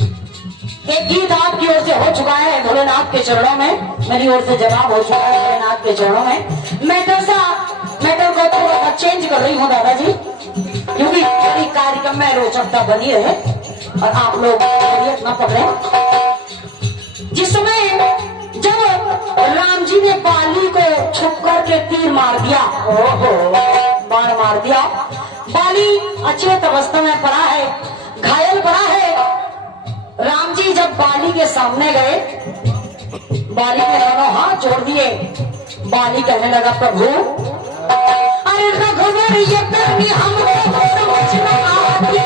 एक गीत आपकी ओर से हो चुका है भोलेनाथ के चरणों में, मेरी ओर से जवाब हो चुका है भोलेनाथ के चरणों में। मैटर को थोड़ा सा चेंज कर रही हूँ दादाजी, क्योंकि मेरी कार्यक्रम में रोचकता बनी रहे और आप लोग बोरियत न पकड़े। जिस समय जब राम जी ने बाली को छुप करके तीर मार दिया, ओहो बाण मार दिया, बाली अचेत अवस्था में पड़ा है, घायल पड़ा है। राम जी जब बाली के सामने गए, बाली ने दोनों हाथ जोड़ दिए। बाली कहने लगा प्रभु अरे रघुवर ये करनी हमको समझ न आती।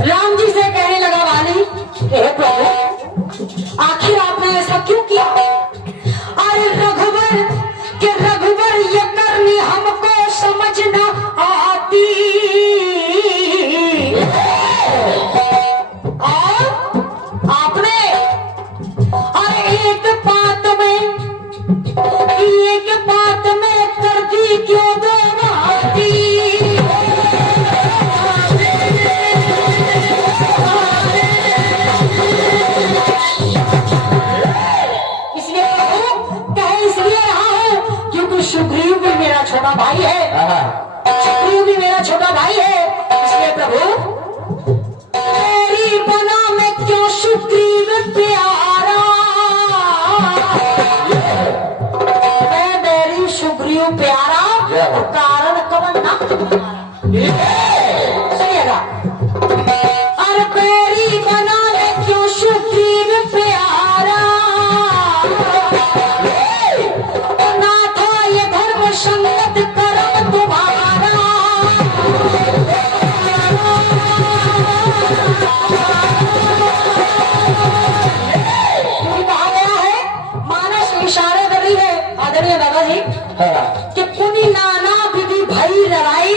राम जी से कहने लगा वाली हे प्रभु आखिर आपने ऐसा क्यों किया? अरे रघुवर ये करनी हमको समझ न आती। और आपने अरे एक बात में कर दी क्यों दो बाती। सुग्रीव भी मेरा छोटा भाई है, सुग्रीव भी मेरा छोटा भाई है, इसलिए प्रभु तेरी बना में क्यों सुग्रीव प्यारा। मैं मेरी सुग्रीव प्यारा तो कारण कवन ना सुनिएगा। अरे तेरी बना में क्यों सुग्रीव प्यारा, संगत करम तुम्हारा। कहा गया है, मानस इशारे कर रही है आदरणीय दादाजी कि पुनि नाना विधि भई लड़ाई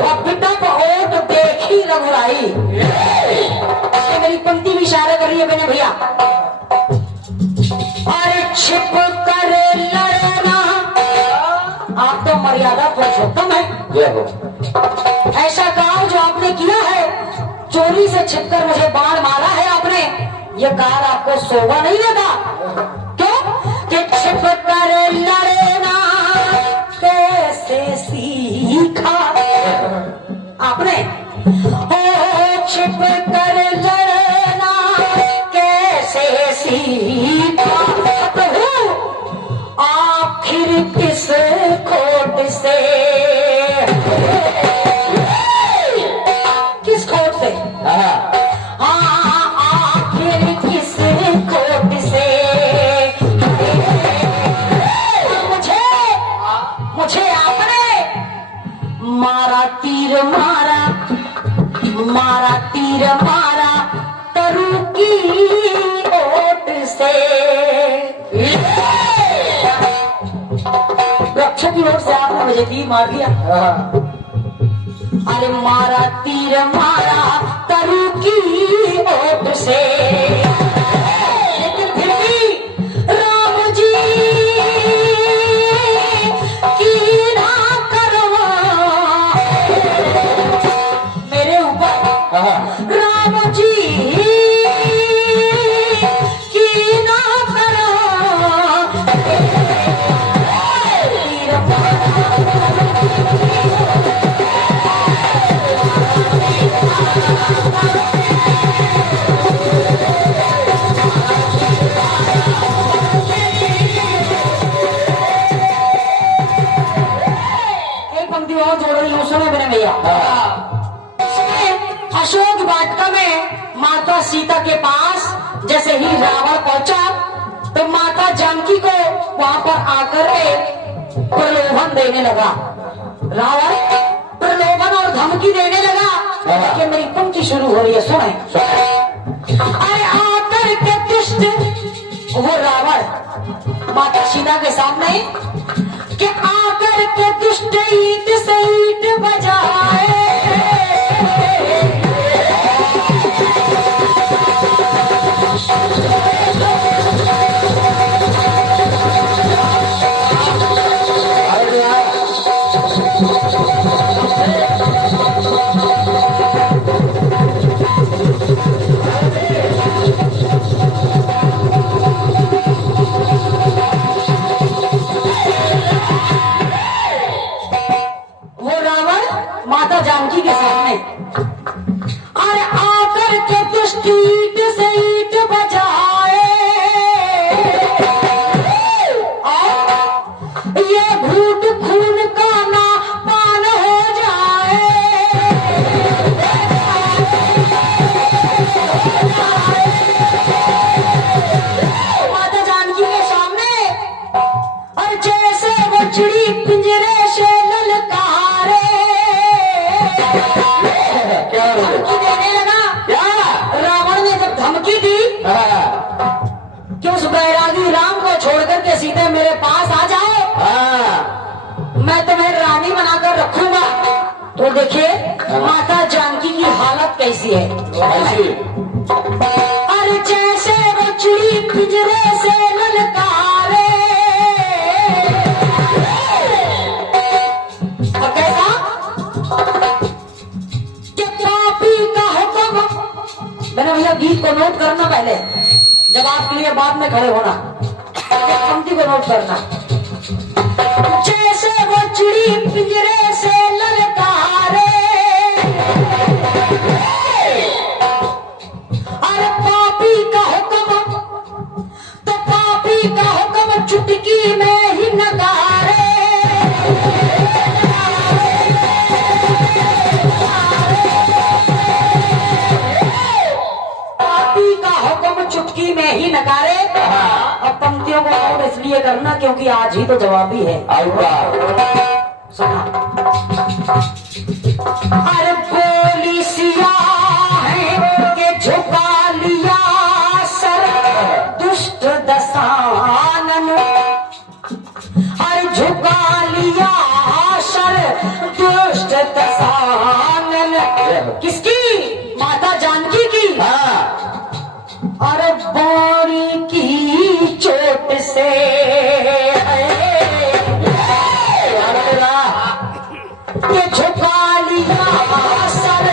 और बिटप ओट देखी रघुराई। मेरी पंक्ति भी इशारे कर रही है मैंने भैया। अरे छिप कर लड़ना आप तो मर्यादा पुरुषोत्तम है। ऐसा काम जो आपने किया है, चोरी से छिपकर मुझे बाण मारा है आपने, ये कार आपको शोभा नहीं देता। क्यों कि छिप कर लड़ना कैसे सीखा आपने। ओ छिप कर लड़ना कैसे सीखा, आखिर किस खोट से, किस खोट से, आखिर किस खोट से मुझे आपने मारा तीर मारा तरु की ओट से। रक्षक की ओर से आपने मुझे तीर मार दिया। अरे मारा तीर मारा तरु की ओट से, लेकिन फिर भी राम जी की ना करवा मेरे ऊपर, राम जी की ना करवा पंक्ति और जोड़ रही हूँ, सुने मेरे भैया। अशोक वाटिका में माता सीता के पास जैसे ही रावण पहुंचा तो माता जानकी को वहां पर आकर के प्रलोभन देने लगा। रावण प्रलोभन और धमकी देने लगा कि मेरी पंक्ति शुरू हो रही है, सुने। अरे आकर के दुष्ट वो रावण माता सीता के सामने कि आकर के दुष्ट ईंट से ईंट बजाए, माता जानकी के सामने अरे आकर के दुष्ट ईंट से ईंट बजाए, और ये घूट खून का ना पान हो जाए। माता जानकी के सामने और जैसे वो चिड़ी पिंजरे से ललकारे, धमकी देने लगा। क्या रावण ने जब धमकी दी कि उस बैरागी राम को छोड़कर के सीधे मेरे पास आ जाओ, मैं तुम्हें रानी बनाकर रखूंगा। तो देखिए माता जानकी की हालत कैसी है। अरे जैसे वो चिड़ी पिंजरे से ललकारे, और कैसा मैंने भैया गीत को नोट करना पहले, जवाब के लिए बाद में खड़े होना, पंक्ति को नोट करना। जैसे वो चिड़ी पिंजरे से ललकारे, अरे पापी का हुक्म तो पापी का हुक्म चुटकी में ही नकारे। चुटकी में ही नकारे। अब पंक्तियों को और इसलिए करना क्योंकि आज ही तो जवाब ही है। सुना। अरे बोली सिया है कि झुका लिया सर दुष्ट दसानन, अरे झुका लिया सर दुष्ट दसानन। किसकी? माता जानकी की। अरे बोरी की चोट से ये झुका लिया सर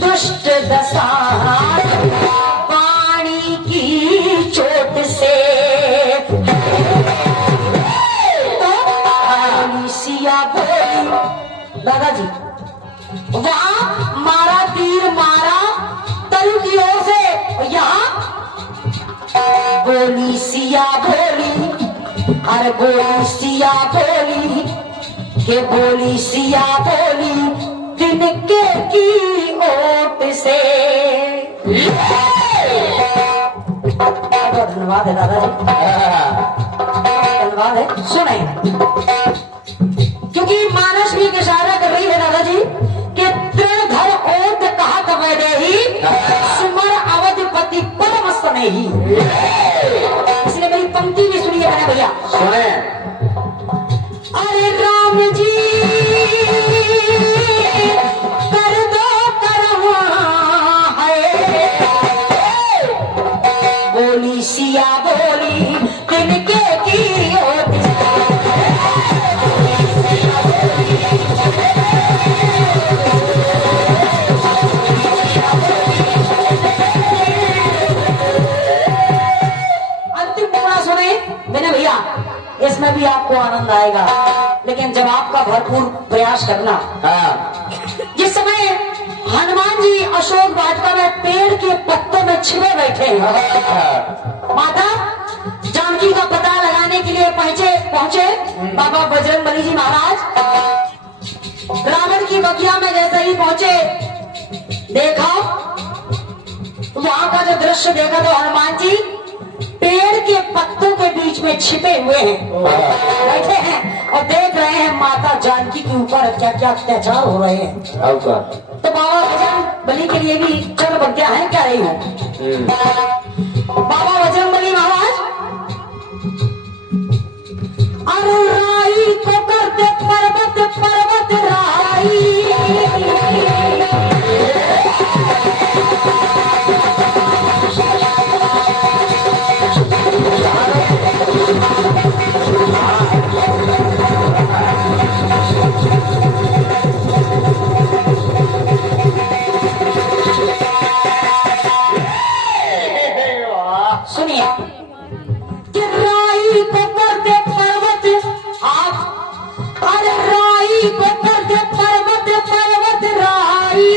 दुष्ट दसानन, पानी की चोट से तो सिया बोली। दादाजी वहां मारा तीर मारा तरु की ओर से, यहाँ बोली सिया बोली। अरे बोली सिया बोली के बोली सिया बोली तिनके की ओट से। बहुत धन्यवाद है दादाजी, धन्यवाद है। सुने, क्योंकि मानस भी इशारा कर रही है दादाजी कि तृणधर ओट कहा कवैदे ही सुमर अवधपति परम स्नेही। इसलिए मेरी पंक्ति भी सुनिए मैंने भैया, सुने। अरे राम जी कर दो करम है, बोली सिया बोली तिनके की ओट। मैंने भैया इसमें भी आपको आनंद आएगा, लेकिन जवाब का भरपूर प्रयास करना। जिस समय हनुमान जी अशोक वाटिका में पेड़ के पत्तों में छिपे बैठे हैं, माता जानकी का पता लगाने के लिए पहुंचे बाबा बजरंगबली जी महाराज। रावण की बगिया में जैसे ही पहुंचे, देखा वहां का जो दृश्य देखा तो हनुमान जी पेड़ के पत्तों के बीच में छिपे हुए हैं, बैठे हैं और देख रहे हैं माता जानकी के ऊपर क्या क्या अत्याचार हो रहे हैं। तो बाबा बजरंग बली के लिए भी चल बगिया है क्या रही हूँ। बाबा बजरंग बली महाराज अरे राई को करते पर्वत पर्वत राई, सुनिए कि राई को करते पर्वत आप, अरे राई को करते पर्वत पर्वत राई,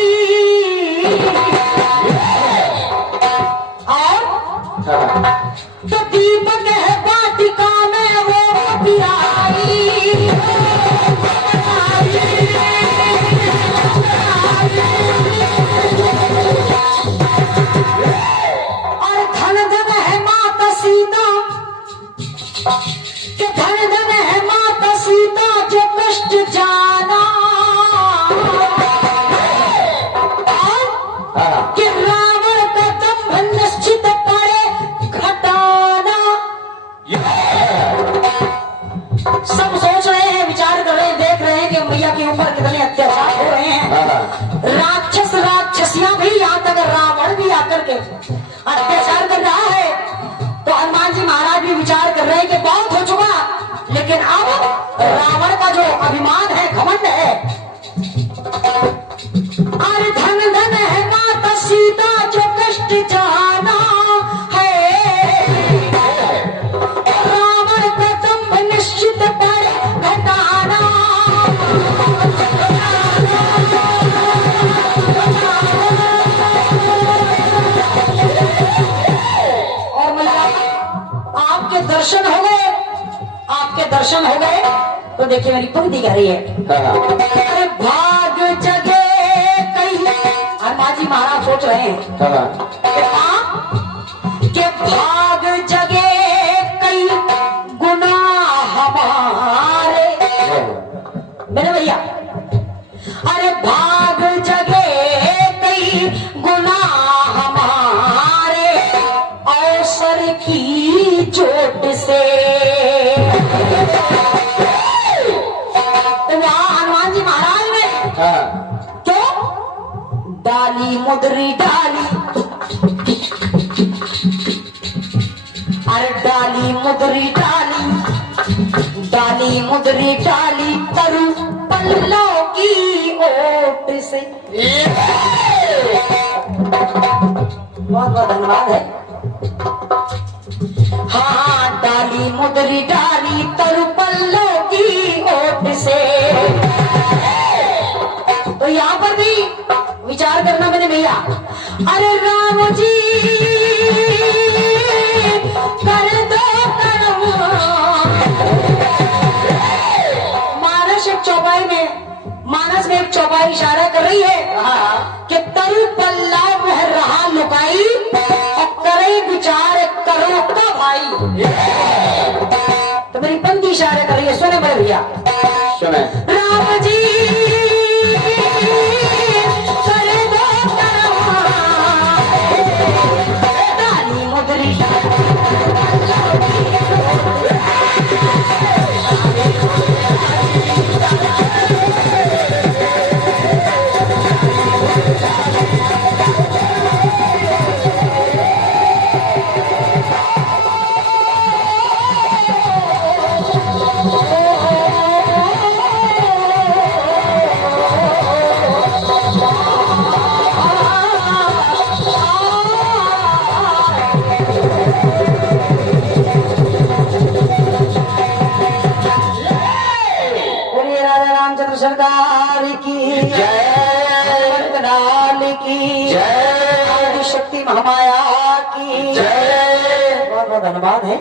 और तो दीपक है वाटिका में वो पिराई, और धन धन है माता सीता, कि धन धन है माता सीता जो कष्ट जाना, कि रावण का दंभ निश्चित पड़े घटाना। सब सोच रहे हैं, विचार कर रहे हैं, देख रहे हैं कि मैया के ऊपर कितने अत्याचार हो रहे हैं। राक्षस राक्षसियां भी यहाँ तक रावण भी आकर के अत्याचार कर रहा है। तो हनुमान जी महाराज भी विचार कर रहे हैं कि बहुत हो चुका, लेकिन अब रावण का जो अभिमान है, घमंड है, अरे धन धन है माता सीता जो कष्ट जाना है, रावण का दंभ निश्चित पर घटाना। और मैया आपके दर्शन हो गए, आपके दर्शन हो गए तो देखिए मेरी पंक्ति कह रही है, अरे भाग जगे कहीं, हनुमान जी महाराज सोच रहे हैं कि भाग जगे कई गुनाह हमारे, मेरे भैया, अरे भाग जगे कई गुनाह हमारे अवसर की चोट से। तो वहां हनुमान जी महाराज ने क्यों डाली मुद्री डाली, अरे डाली मुद्री डाली, डाली मुद्री डाली तरु पल्लों की ओट से। बहुत बहुत धन्यवाद है। हाँ डाली मुद्री डाली तरु पल्लों की ओट से। तो यहाँ पर भी विचार करना मैंने भैया, अरे राम जी कर दो कर्म, मानस एक चौपाई में, मानस में एक चौपाई इशारा कर रही है कि तरु पल्ला वह रहा लुकाई और करे विचार करो का भाई। तो मेरी पंक्ति इशारा कर रही है, सुने बड़े भैया, सुने। राम जी कर दो कर्म, डाली मुद्री सरकार की जय, लाल की जय, शक्ति महामाया की जय। बहुत बहुत धन्यवाद है।